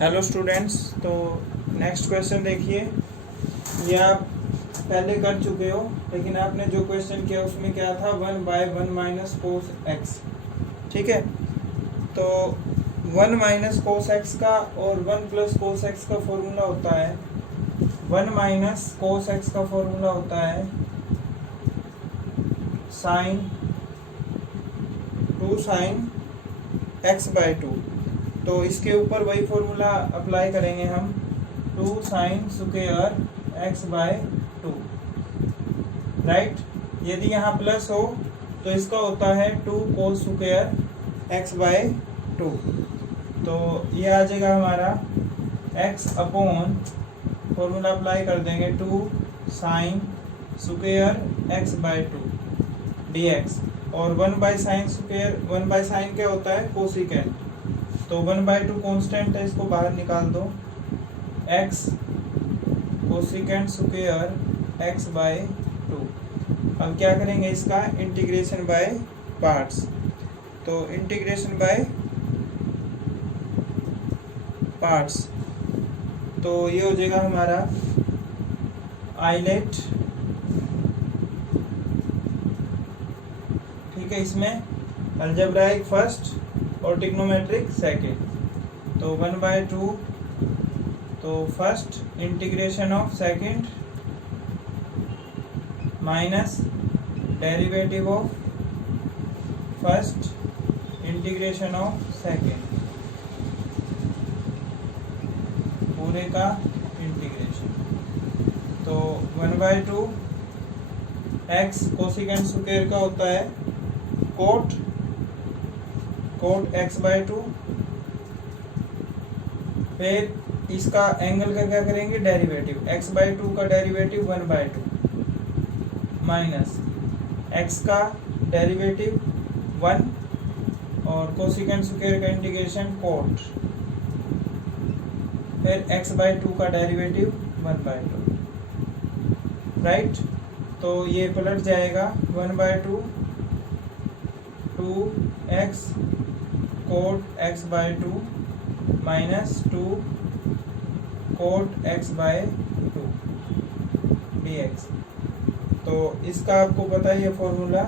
Hello students, तो next question देखिए। ये आप पहले कर चुके हो, लेकिन आपने जो क्वेश्चन किया उसमें क्या था, 1/1 माइनस कोस एक्स। ठीक है, तो 1 माइनस कोस एक्स का और 1 प्लस कोस एक्स का फॉर्मूला होता है, 1 माइनस कोस एक्स का फॉर्मूला होता है साइन 2 साइन x/2। तो इसके ऊपर वही फॉर्मूला अप्लाई करेंगे हम, 2 साइन स्क्वायर x/2, राइट। यदि यहाँ प्लस हो तो इसका होता है 2 कोस स्क्वायर x/2। तो ये आ जाएगा हमारा x अपॉन फॉर्मूला अप्लाई कर देंगे 2 साइन स्क्वायर x/2 dx, और 1/sin स्क्वायर, 1/sin क्या होता है, कोसिकेंट। तो 1/2 कांस्टेंट है, इसको बाहर निकाल दो, x कोसिकेंट स्क्वायर x/2। अब क्या करेंगे, इसका इंटीग्रेशन बाय पार्ट्स। तो इंटीग्रेशन बाय पार्ट्स, तो ये हो जाएगा हमारा आइलेट। ठीक है, इसमें अलजेब्राइक फर्स्ट और ट्रिग्नोमेट्रिक सेकंड। तो 1/2, तो first integration of second minus derivative of first integration of second, पूरे का इंटीग्रेशन। तो 1/2 x कोसिकेंट स्क्वायर का होता है कोट x/2। फिर इसका एंगल का क्या करेंगे, डेरिवेटिव, x/2 का डेरिवेटिव 1/2 माइनस x का डेरिवेटिव 1 और कोसिकेंट स्क्वायर का इंटीग्रेशन कोट, फिर x/2 का डेरिवेटिव 1/2, राइट। तो ये पलट जाएगा 1/2 2x cot x/2 minus 2 coat x/2 dx। तो इसका आपको पता है ये फॉर्मूला,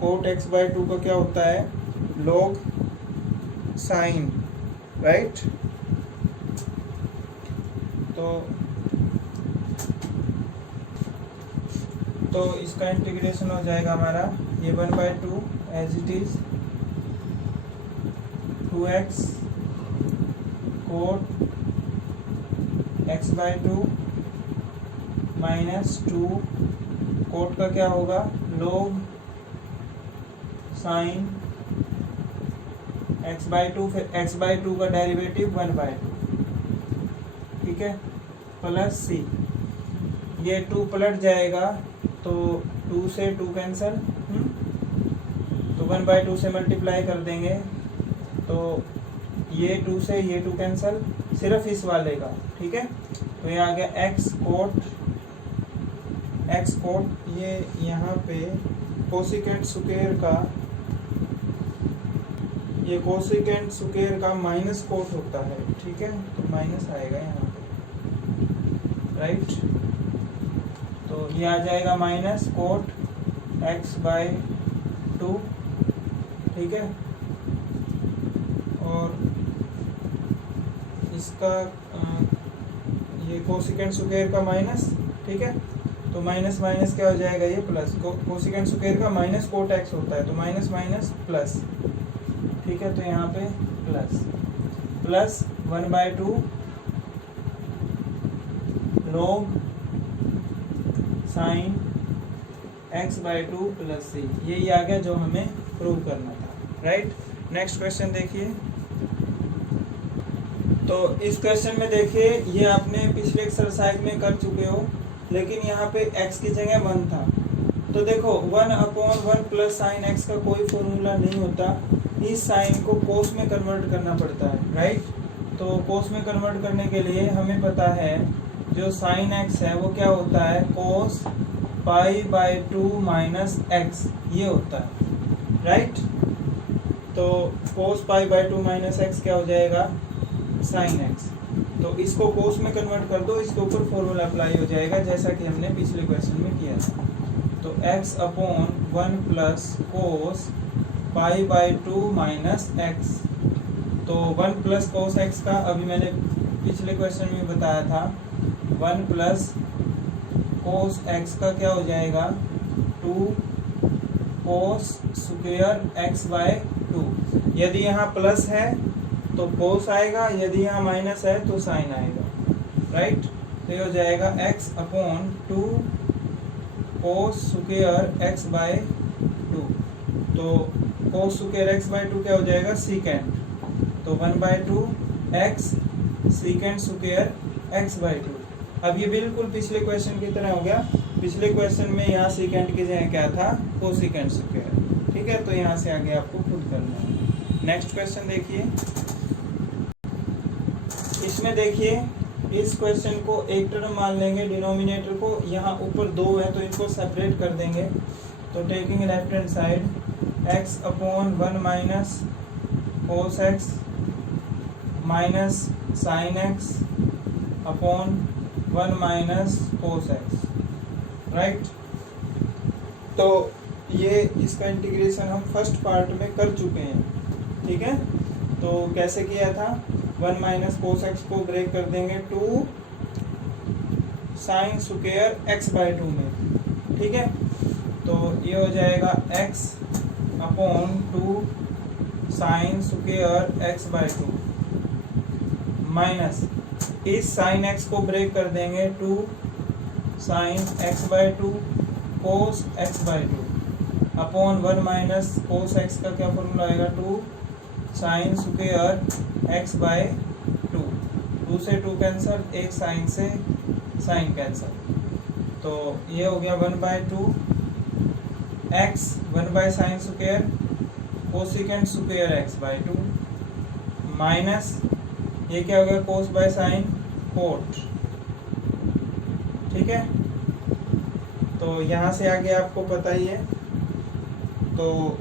कोट x/2 का क्या होता है, log साइन, राइट। तो इसका इंटीग्रेशन हो जाएगा हमारा ये 1/2 as it is 2x cot x/2 minus 2 cot का क्या होगा, log साइन x/2, फिर x/2 का डेरिवेटिव 1/2, ठीक है, प्लस c। ये 2 पलट जाएगा तो 2 से 2 कैंसल, तो 1/2 से मल्टीप्लाई कर देंगे, तो ये 2 से ये 2 कैंसल, सिर्फ इस वाले का, ठीक है। तो ये आ गया x कोट, ये यहाँ पे कोसिकेंट स्क्वायर का, ये कोसिकेंट स्क्वायर का माइनस कोट होता है, ठीक है, तो माइनस आएगा यहाँ पे, राइट। तो ये आ जाएगा माइनस कोट x/2, ठीक है, और इसका ये कोसिकेंट स्क्वायर का माइनस, ठीक है, तो माइनस माइनस क्या हो जाएगा, ये प्लस, कोसिकेंट स्क्वायर का माइनस कोट x होता है, तो माइनस माइनस प्लस, ठीक है, तो यहाँ पे plus 1/2 log sine x/2 plus c। यही आ गया जो हमें प्रूव करना था, राइट। नेक्स्ट क्वेश्चन देखिए। तो इस क्वेश्चन में देखिए, ये आपने पिछले एक्सरसाइज में कर चुके हो, लेकिन यहाँ पे x की जगह 1 था। तो देखो 1/1 प्लस साइन x का कोई फॉर्मूला नहीं होता, इस साइन को कोस में कन्वर्ट करना पड़ता है, राइट। तो कोस में कन्वर्ट करने के लिए हमें पता है जो साइन x है वो क्या होता है, कोस π/2 माइनस x, ये होता है, राइट। तो कोस π/2 माइनस x क्या हो जाएगा, साइन एक्स। तो इसको कोस में कन्वर्ट कर दो, इसके ऊपर फॉर्मूला अप्लाई हो जाएगा जैसा कि हमने पिछले क्वेश्चन में किया था। तो x upon 1 plus cos pi by 2 minus x. तो 1 प्लस कोस एक्स का अभी मैंने पिछले क्वेश्चन में बताया था, 1 प्लस कोस एक्स का क्या हो जाएगा 2 कोस स्क्वायर एक्स बाय 2। यदि यहाँ प्लस है तो कोस आएगा, यदि यहाँ माइनस है तो साइन आएगा, राइट। तो ये हो जाएगा x upon 2 cos square x by 2। तो कोस स्क्वायर एक्स बाय 2 क्या हो जाएगा सीकेंड। तो 1/2 x secant square x by 2। अब ये बिल्कुल पिछले क्वेश्चन की तरह हो गया। पिछले क्वेश्चन में यहाँ सीकेंड की जगह क्या था कोसिकेंड स्क्वायर, ठीक है। तो यहाँ से आगे आपको खुद करना है। नेक्स्ट क्वेश्चन देखिए, इसमें देखिए इस क्वेश्चन को एक टर्म मान लेंगे डिनोमिनेटर को, यहाँ ऊपर 2 है तो इनको सेपरेट कर देंगे। तो taking left hand side x upon 1 minus cos x minus sine x upon 1 minus cos x, right. तो ये इसका इंटीग्रेशन हम फर्स्ट पार्ट में कर चुके हैं, ठीक है। तो कैसे किया था, 1 माइनस कोस एक्स को ब्रेक कर देंगे 2 साइन स्क्वायर एक्स बाय 2 में, ठीक है। तो ये हो जाएगा x upon 2 sine square x by 2 minus इस साइन x को ब्रेक कर देंगे 2 sine x by 2 cos x by 2 upon 1 minus cos x का क्या फॉर्मूला आएगा 2 साइन स्क्वायर एक्स बाय 2। 2 से 2 कैंसल, एक साइन से साइन कैंसल। तो ये हो गया 1/2 x 1 by sine square cosecant square x by 2 minus ये क्या हो गया कोस बाय साइन कोट, ठीक है। तो यहाँ से आगे आपको पता ही है। तो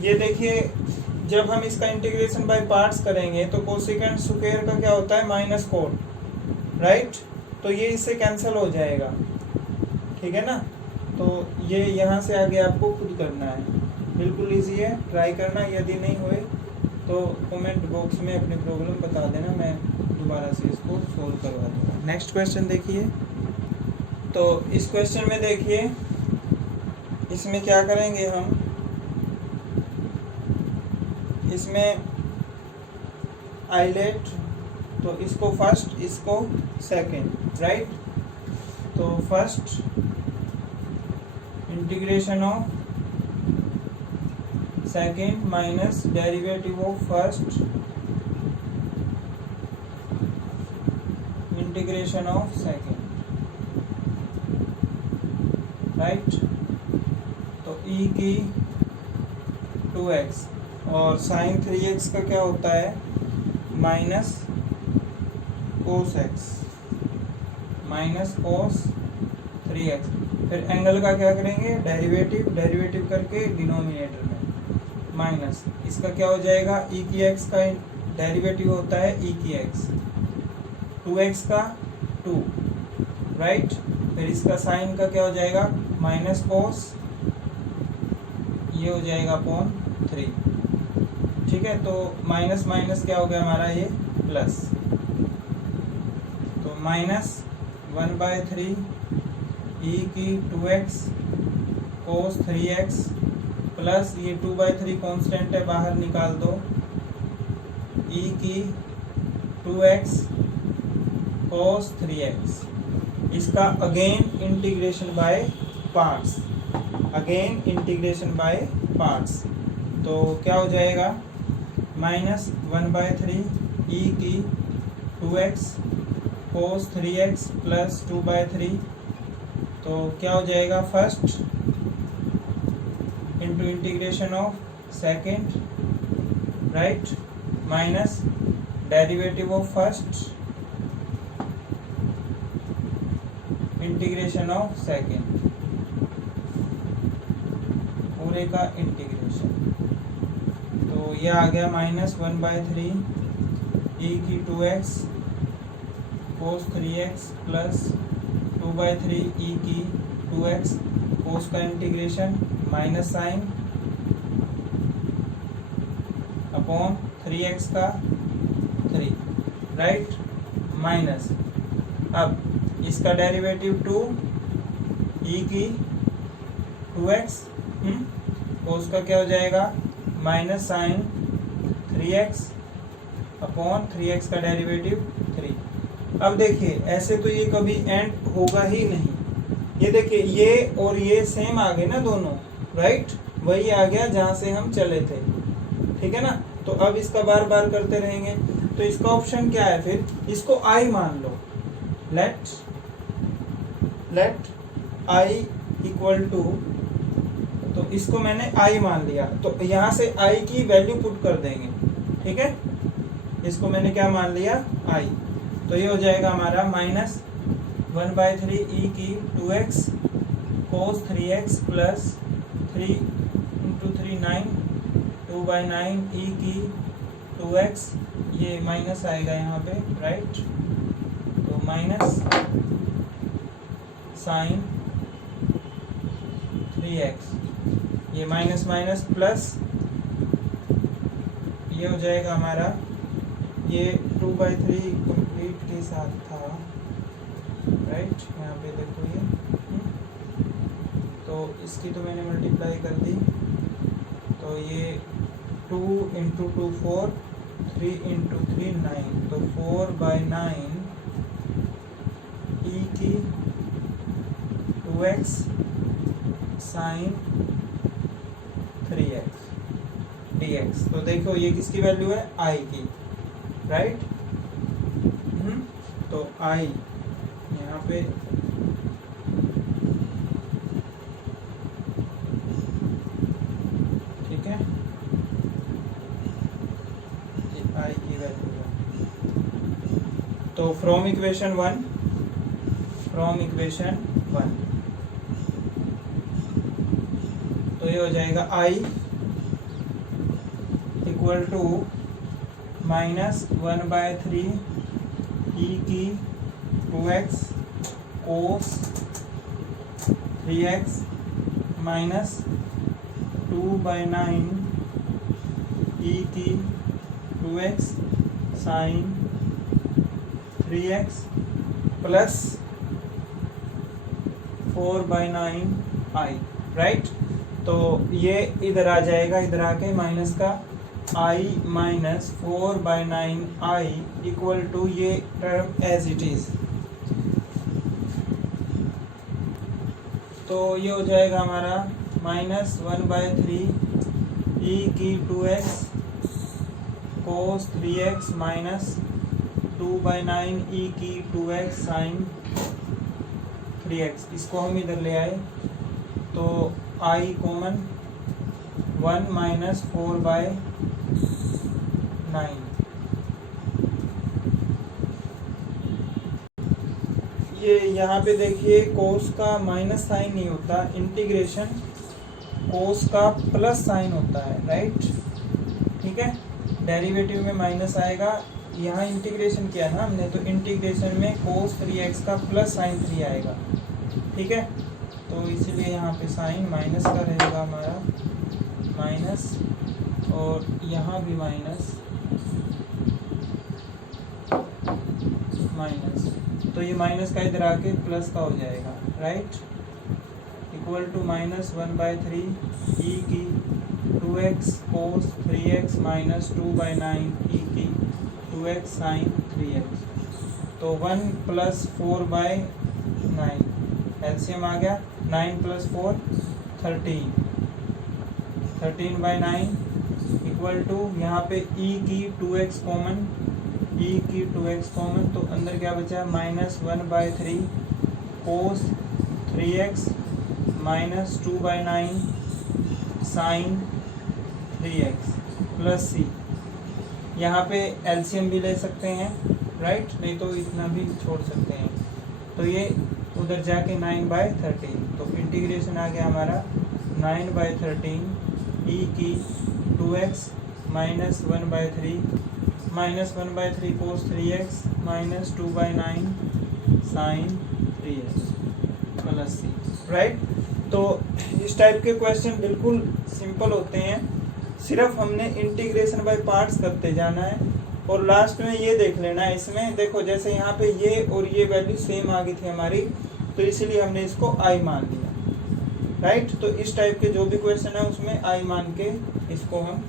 ये देखिए जब हम इसका इंटीग्रेशन बाय पार्ट्स करेंगे तो कोसिकेंड स्क्वायर का क्या होता है माइनस कोट, राइट। तो ये इससे कैंसिल हो जाएगा, ठीक है ना। तो ये यहाँ से आगे आपको खुद करना है, बिल्कुल इजी है, ट्राई करना। यदि नहीं हुए तो कमेंट बॉक्स में अपनी प्रॉब्लम बता देना, मैं दोबारा से इसको सोल्व करवा दूँगा। नेक्स्ट क्वेश्चन देखिए। तो इस क्वेश्चन में देखिए इसमें क्या करेंगे हम, इसमें आइलेट तो इसको फर्स्ट इसको सेकंड, राइट। तो first integration of second minus derivative of first integration of second, right. तो e की 2x और साइन 3x का क्या होता है minus cos x minus cos 3x। फिर एंगल का क्या करेंगे डेरिवेटिव, डेरिवेटिव करके डिनोमिनेटर में माइनस इसका क्या हो जाएगा e की x का डेरिवेटिव होता है e की x 2x का 2, राइट। फिर इसका साइन का क्या हो जाएगा माइनस कोस, ये हो जाएगा अपॉन 3, ठीक है। तो माइनस माइनस क्या हो गया हमारा ये प्लस। तो माइनस 1/3 e की 2x कोस 3x प्लस ये 2/3 कांस्टेंट है बाहर निकाल दो, e की 2x कोस 3x। इसका again integration by parts, again integration by parts. तो क्या हो जाएगा माइनस 1/3 e की 2x कोस 3x प्लस 2/3। तो क्या हो जाएगा first into integration of second, right, minus derivative of first integration of second. पूरे का इंटीग्रेशन। तो ये आ गया -1/3 e की 2x cos 3x plus 2/3 e की 2x cos का integration minus sine upon 3x का 3, राइट, माइनस। अब इसका डेरिवेटिव 2 e की 2x cos का क्या हो जाएगा minus sign 3x upon 3x का डेरिवेटिव 3। अब देखिए ऐसे तो ये कभी एंड होगा ही नहीं। ये देखिए ये और ये सेम आ गए ना दोनों, राइट, वही आ गया जहां से हम चले थे, ठीक है ना। तो अब इसका बार बार करते रहेंगे। तो इसका ऑप्शन क्या है फिर, इसको आई मान लो। लेट आई इक्वल टू, तो इसको मैंने आई मान लिया, तो यहाँ से आई की वैल्यू पुट कर देंगे, ठीक है। इसको मैंने क्या मान लिया, आई। तो ये हो जाएगा हमारा -1/3 e की 2x cos 3x plus 3 × 3 9 2/9 e की 2x, ये माइनस आएगा यहाँ पे, राइट। तो माइनस साइन 3x, ये माइनस माइनस प्लस, ये हो जाएगा हमारा, ये 2/3 कंप्लीट के साथ था, राइट। यहाँ पे देखो ये तो इसकी तो मैंने मल्टीप्लाई कर दी। तो ये 2 × 2 4, 3 × 3 9, तो 4/9 e की 2x साइन 3x dx। तो देखो ये किसकी वैल्यू है, i की, राइट। तो i यहाँ पे ठीक है, ये i की वैल्यू है। तो फ्रॉम इक्वेशन 1 तो ये हो जाएगा i इक्वल टू -1/3 e की 2x cos 3x minus 2/9 e की 2x sign 3x plus 4/9 i, right. तो ये इधर आ जाएगा, इधर आके माइनस का i minus 4/9 i equal to ये टर्म एज इट इज। तो ये हो जाएगा हमारा -1/3 e की 2x cos 3x minus 2/9 e की 2x साइन 3x। इसको हम इधर ले आए तो i कॉमन 1 माइनस 4/9। ये यहाँ पे देखिए कोस का माइनस साइन नहीं होता, इंटीग्रेशन कोस का प्लस साइन होता है, राइट, ठीक है। डेरिवेटिव में माइनस आएगा, यहाँ इंटीग्रेशन किया ना हमने, तो इंटीग्रेशन में cos 3x का प्लस साइन 3 आएगा, ठीक है। तो इसीलिए यहाँ पे साइन माइनस का रहेगा हमारा, माइनस, और यहाँ भी माइनस माइनस, तो ये माइनस का इधर आके प्लस का हो जाएगा, राइट। इक्वल टू -1/3 e की 2x cos 3x minus 2/9 e की 2x साइन 3x। तो 1 + 4/9 एलसीएम आ गया, 9 + 4 13, 13/9 इक्वल टू यहाँ पे e की 2x कॉमन, e की 2x कॉमन, तो अंदर क्या बचा, -1/3 cos 3x minus 2/9 sine 3x plus c। यहाँ पे एलसीएम भी ले सकते हैं, राइट, नहीं तो इतना भी छोड़ सकते हैं। तो ये उधर जाके 9/13, तो इंटीग्रेशन आ गया हमारा 9/13 e की 2x minus 1/3 minus 1/3 cos 3x minus 2/9 sin 3x plus c, right. तो इस टाइप के क्वेश्चन बिल्कुल सिंपल होते हैं, सिर्फ हमने इंटीग्रेशन बाय पार्ट्स करते जाना है और लास्ट में ये देख लेना है। इसमें देखो जैसे यहाँ पे ये और ये वैल्यू सेम आ गई थी हमारी, तो इसीलिए हमने इसको i मान लिया, राइट। तो इस टाइप के जो भी क्वेश्चन है उसमें i मान के इसको हम